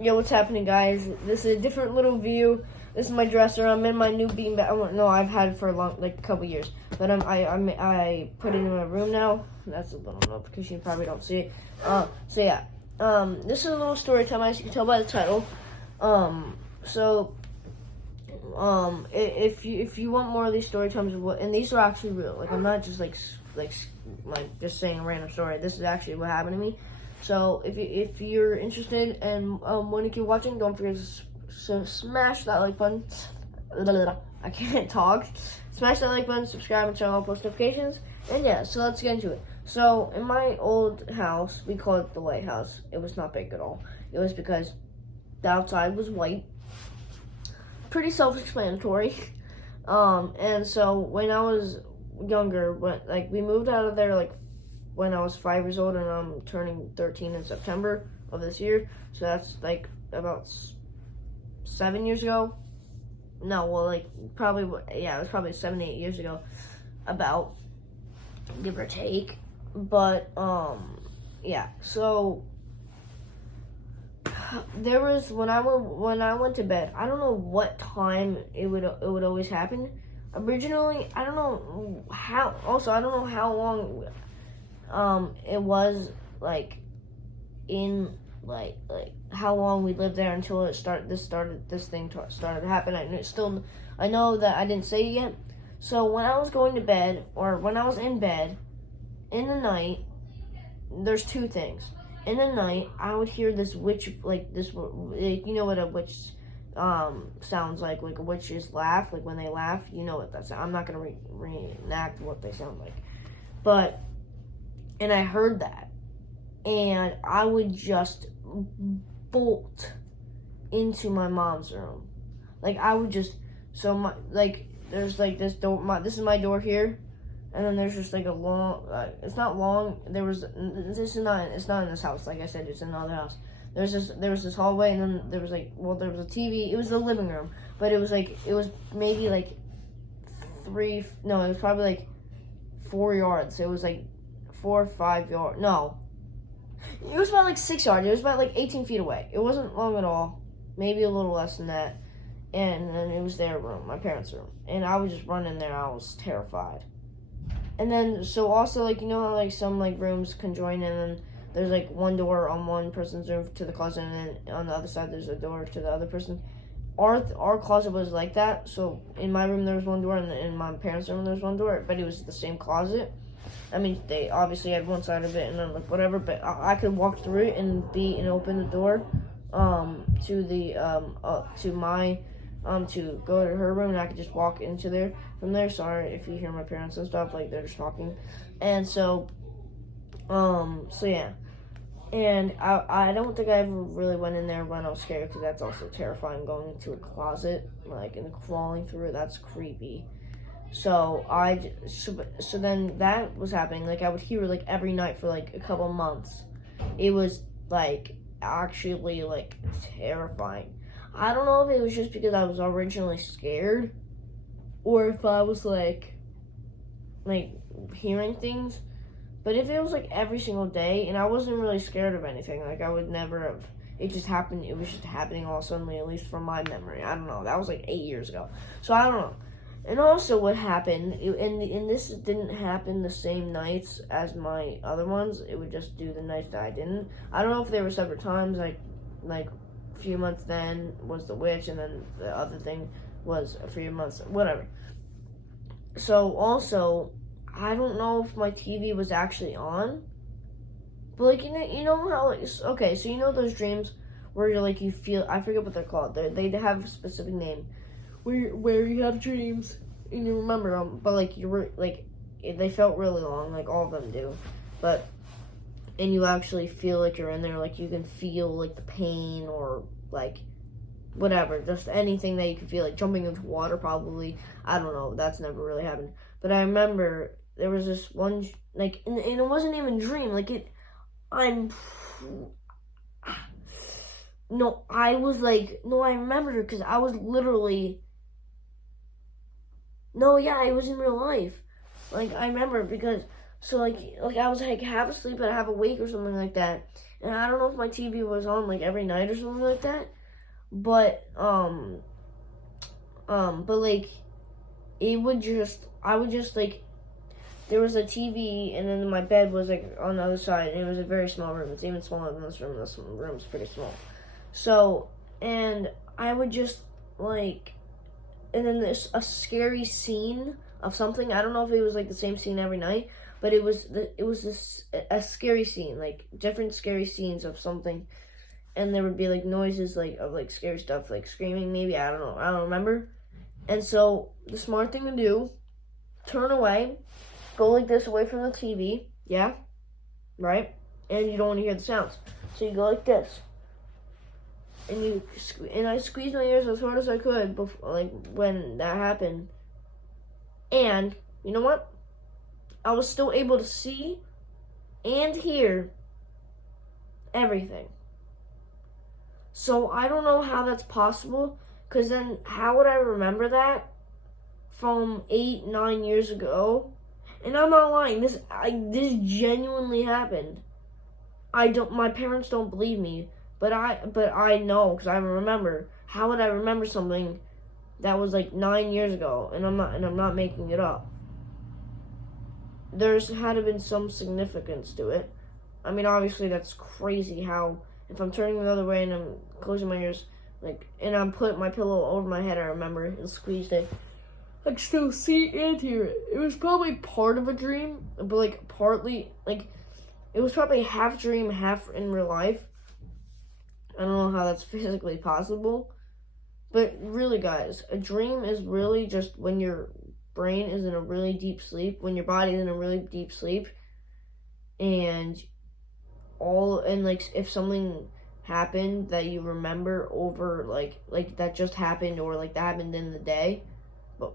Yo, what's happening, guys? This is a different little view. This is my dresser. I'm in my new beanbag. No, I've had it for a couple years, but I put it in my room now. That's a little notification. You probably don't see it. So yeah, this is a little story time, as you can tell by the title. If you want more of these story times, and these are actually real. Like, I'm not just like just saying a random story. This is actually what happened to me. So if you're interested and want to keep watching, don't forget to smash that like button. I can't talk. Smash that like button, subscribe, and turn on post notifications. And yeah, so let's get into it. So in my old house, we called it the White House. It was not big at all. It was because the outside was white. Pretty self-explanatory. And so when I was younger, we moved out of there when I was 5 years old, and I'm turning 13 in September of this year. So that's about 7 years ago. No, well, it was probably 7, 8 years ago, about, give or take. But yeah. So there was when I went to bed. I don't know what time it would always happen. Originally, I don't know how. Also, I don't know how long it was how long we lived there until this thing started to happen. I know that I didn't say it yet. So when I was going to bed, or when I was in bed in the night, there's two things. In the night, I would hear this witch, you know what a witch sounds like a witch's laugh, when they laugh. You know what that's. I'm not gonna reenact what they sound like, and I heard that, and I would just bolt into my mom's room. I would just, there's this door, this is my door here, and then there's just a long, it's not long, it's not in this house, like I said, it's in another house. There was this hallway, and then there was there was a TV, it was the living room, but it was maybe it was probably 4 yards, it was 4 or 5 yards, no. It was about 6 yards. It was about 18 feet away. It wasn't long at all. Maybe a little less than that. And then it was their room, my parents' room. And I would just run in there. I was terrified. And then, so also, you know how some rooms conjoin, and then there's one door on one person's room to the closet, and then on the other side there's a door to the other person. Our closet was like that. So in my room there was one door, and in my parents' room there was one door, but it was the same closet. I mean, they obviously had one side of it, and then whatever, but I could walk through it and open the door to go to her room, and I could just walk into there from there. Sorry if you hear my parents and stuff, they're just talking. And so yeah. And I don't think I ever really went in there when I was scared, because that's also terrifying, going into a closet, and crawling through it. That's creepy. So so then that was happening. I would hear every night for a couple months. It was actually terrifying. I don't know if it was just because I was originally scared, or if I was hearing things. But if it was every single day, and I wasn't really scared of anything, I would never have. It just happened. It was just happening all suddenly, at least from my memory. I don't know. That was 8 years ago. So I don't know. And also what happened, and this didn't happen the same nights as my other ones. It would just do the nights that I didn't. I don't know if they were separate times, a few months then was the witch, and then the other thing was a few months, whatever. So also, I don't know if my TV was actually on, but you know how, okay, so you know those dreams where you're you feel, I forget what they're called. They have a specific name. Where you have dreams and you remember them, but they felt really long, all of them do, and you actually feel you're in there, you can feel the pain, or whatever, just anything that you can feel, jumping into water probably. I don't know, that's never really happened, but I remember there was this one, and it wasn't even a dream, I remember, because I was literally, no, yeah, it was in real life. I remember, because So like I was like half asleep and half awake or something like that. And I don't know if my TV was on like every night or something like that. But but like I would just like there was a TV and then my bed was like on the other side and it was a very small room. It's even smaller than this room. This room's pretty small. So and I would just like and then a scary scene of something. I don't know if it was like the same scene every night, but it was a scary scene, like different scary scenes of something, and there would be like noises like of like scary stuff, like screaming maybe. I don't know. I don't remember. And so the smart thing to do, turn away, go like this away from the TV. Yeah, right. And you don't want to hear the sounds, so you go like this. And I squeezed my ears as hard as I could before, like when that happened. And you know what? I was still able to see and hear everything. So I don't know how that's possible, because then how would I remember that from 8, 9 years ago? And I'm not lying. This genuinely happened. My parents don't believe me. But I know, because I remember. How would I remember something that was like 9 years ago? And I'm not making it up. There's had to been some significance to it. I mean, obviously that's crazy. How if I'm turning the other way and I'm closing my ears, like, and I'm putting my pillow over my head, I remember and squeezed it. I can still see and hear it. It was probably part of a dream, but like partly, like, it was probably half dream, half in real life. I don't know how that's physically possible. But really, guys, a dream is really just when your brain is in a really deep sleep, when your body is in a really deep sleep, and like if something happened that you remember over like that just happened, or like that happened in the day, but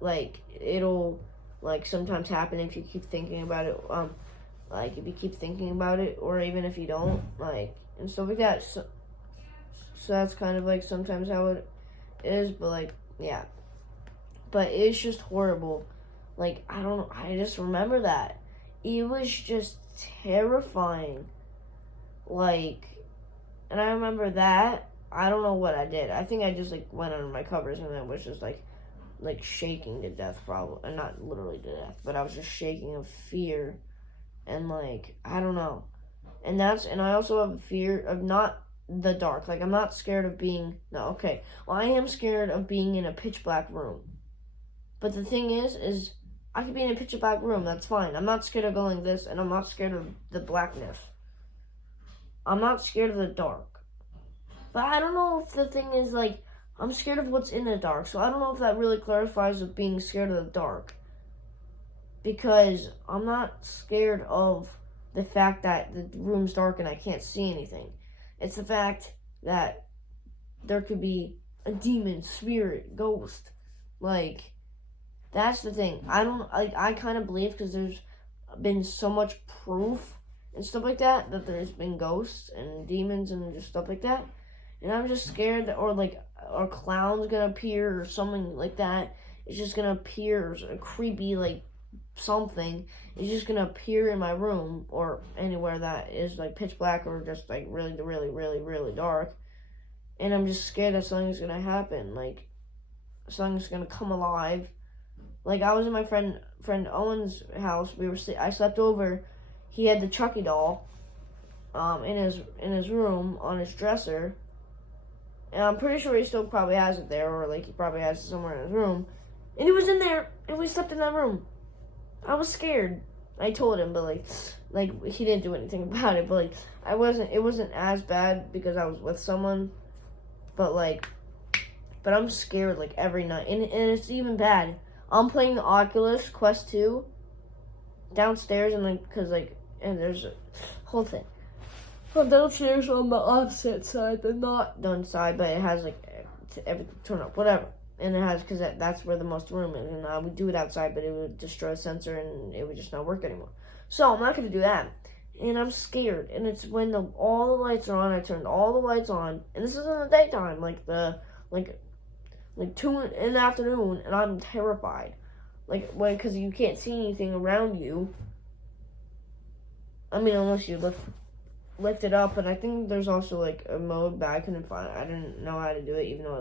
like it'll like sometimes happen if you keep thinking about it, like if you keep thinking about it, or even if you don't, like, and stuff like that. So that's kind of like sometimes how it is, but like, yeah. But it's just horrible. Like, I just remember that. It was just terrifying. Like, and I remember that. I don't know what I did. I think I just like went under my covers and then was just like shaking to death, probably. And not literally to death, but I was just shaking of fear. And like, I don't know. And I also have a fear of not the dark. Like, I'm not scared of being, no, okay. Well, I am scared of being in a pitch black room. But the thing is I could be in a pitch black room, that's fine. I'm not scared of going this, and I'm not scared of the blackness. I'm not scared of the dark. But I don't know if the thing is, like, I'm scared of what's in the dark. So I don't know if that really clarifies of being scared of the dark. Because I'm not scared of the fact that the room's dark and I can't see anything. It's the fact that there could be a demon, spirit, ghost. Like, that's the thing. I kind of believe, because there's been so much proof and stuff like that there's been ghosts and demons and just stuff like that. And I'm just scared that, or clown's gonna appear or something like that. It's just gonna appear, or a creepy, like, something is just gonna appear in my room or anywhere that is like pitch black or just like really, really, really, really dark. And I'm just scared that something's gonna happen. Like, something's gonna come alive. Like, I was in my friend Owen's house. I slept over. He had the Chucky doll, in his room on his dresser, and I'm pretty sure he still probably has it there, or like he probably has it somewhere in his room. And he was in there, and we slept in that room. I was scared. I told him, but like he didn't do anything about it. But like it wasn't as bad because I was with someone. But I'm scared like every night, and it's even bad. I'm playing the Oculus Quest 2 downstairs, and there's a whole thing. I'm downstairs on the opposite side, the not done side, but it has everything turn up, whatever. And it has, because that's where the most room is. And I would do it outside, but it would destroy the sensor and it would just not work anymore. So I'm not going to do that. And I'm scared. And it's when all the lights are on. I turned all the lights on. And this is in the daytime, like 2 in the afternoon. And I'm terrified. like, because you can't see anything around you. I mean, unless you lift it up, but I think there's also like a mode, but I couldn't find it. I didn't know how to do it, even though I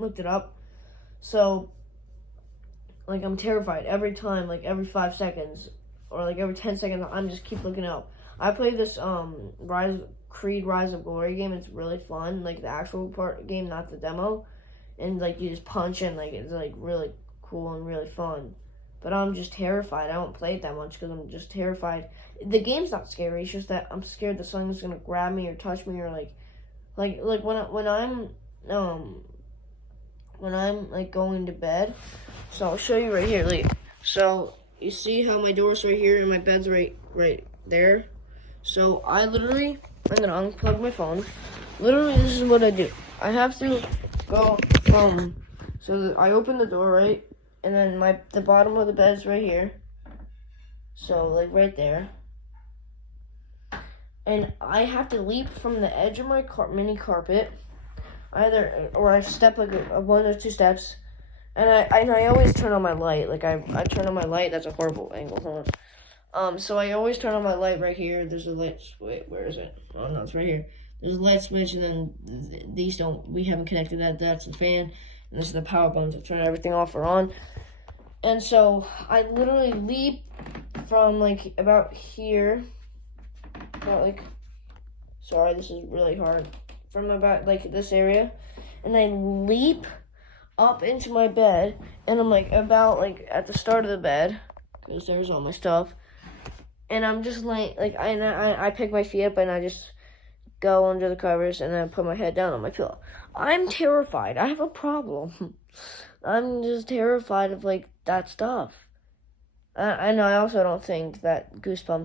looked it up. So, like, I'm terrified every time, like every 5 seconds or like every 10 seconds. I'm just keep looking up. I played this Creed Rise of Glory game. It's really fun, like the actual game, not the demo. And like you just punch and like it's like really cool and really fun. But I'm just terrified. I don't play it that much because I'm just terrified. The game's not scary. It's just that I'm scared that someone's gonna grab me or touch me or like when I'm like going to bed. So I'll show you right here. Like, so you see how my door's right here and my bed's right there. So I'm gonna unplug my phone. Literally, this is what I do. I have to go from. So I open the door, right, and then the bottom of the bed's right here. So like right there. And I have to leap from the edge of my mini carpet, or I step like a 1 or 2 steps, and I always turn on my light. Like I turn on my light. That's a horrible angle. Hold on. So I always turn on my light right here. There's a light. Wait, where is it? Oh no, it's right here. There's a light switch, and then we haven't connected that. That's the fan, and this is the power button to turn everything off or on. And so I literally leap from like about here. Sorry, this is really hard. From about like this area, and I leap up into my bed, and I'm like about like at the start of the bed, because there's all my stuff, and I'm just like I pick my feet up and I just go under the covers and then put my head down on my pillow. I'm terrified. I have a problem. I'm just terrified of like that stuff. I know. I also don't think that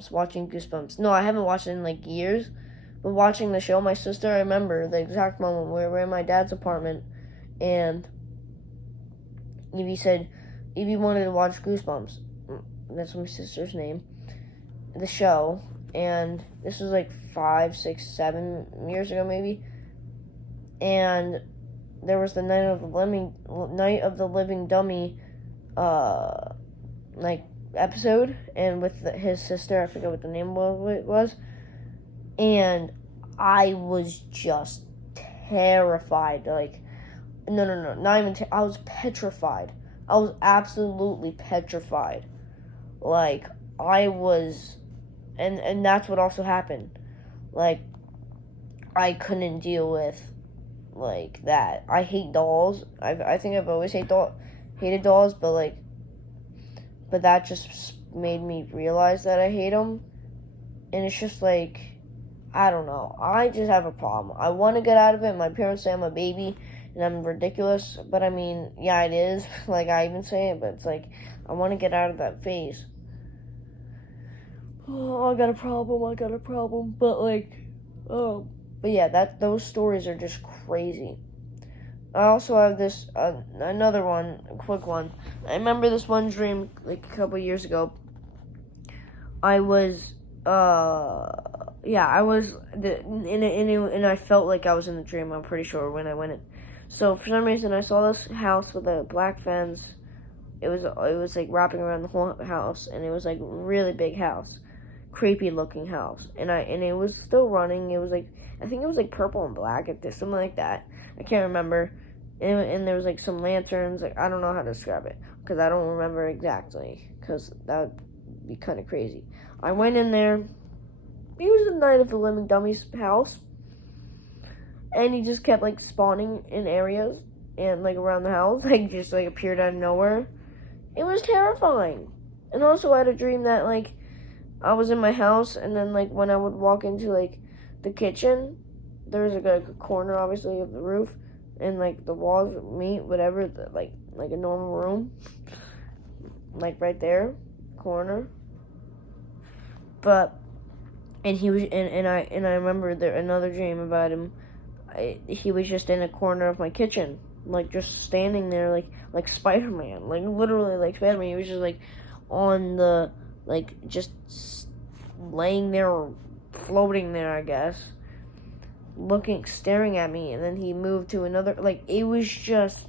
watching Goosebumps. No, I haven't watched it in like years. But watching the show, my sister, I remember the exact moment where we were in my dad's apartment, and Evie wanted to watch Goosebumps. That's my sister's name. The show, and this was like 5, 6, 7 years ago, maybe. And there was the Night of the Living Dummy, like episode, and with his sister, I forget what the name was, and I was just terrified. Like, no, not even. I was petrified. I was absolutely petrified. Like, I was, and that's what also happened. Like, I couldn't deal with like that. I hate dolls. I think I've always hated dolls, but that just made me realize that I hate them. And it's just like, I don't know. I just have a problem. I want to get out of it. My parents say I'm a baby and I'm ridiculous. But I mean, yeah, it is. Like, I even say it, but it's like, I want to get out of that phase. Oh, I got a problem. But like, oh. But yeah, those stories are just crazy. I also have this, another one, a quick one. I remember this one dream, like, a couple years ago. I was, and I felt like I was in the dream, I'm pretty sure, when I went in. So, for some reason, I saw this house with a black fence. It was, like, wrapping around the whole house, and it was, like, a really big house. Creepy-looking house. And it was still running. It was, like, I think it was, like, purple and black, something like that. I can't remember. And there was, like, some lanterns. Like, I don't know how to describe it, because I don't remember exactly, because that would be kind of crazy. I went in there. It was the Night of the Living Dummy's house. And he just kept, like, spawning in areas and, like, around the house. Like, just, like, appeared out of nowhere. It was terrifying. And also I had a dream that, like, I was in my house, and then, like, when I would walk into, like, the kitchen, there was, like, a corner, obviously, of the roof, and, like, the walls meet, whatever, like a normal room. Like, right there, corner. But, and he was, and I remember another dream about him. He was just in a corner of my kitchen, like, just standing there, like Spider-Man, like, literally, like Spider-Man. He was just, like, on the, like, just laying there, or floating there, I guess, staring at me, and then he moved to another, like, it was just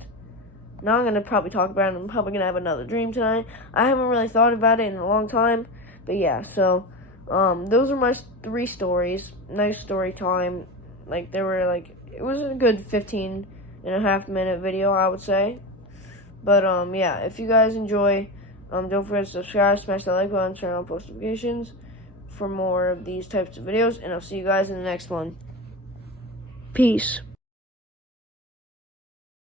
Now I'm gonna probably talk about it. I'm probably gonna have another dream tonight. I haven't really thought about it in a long time, but yeah. So, those are my 3 stories. Nice story time. Like they were like it was a good 15.5-minute video, I would say. But yeah. If you guys enjoy, don't forget to subscribe, smash the like button, turn on post notifications for more of these types of videos, and I'll see you guys in the next one. Peace.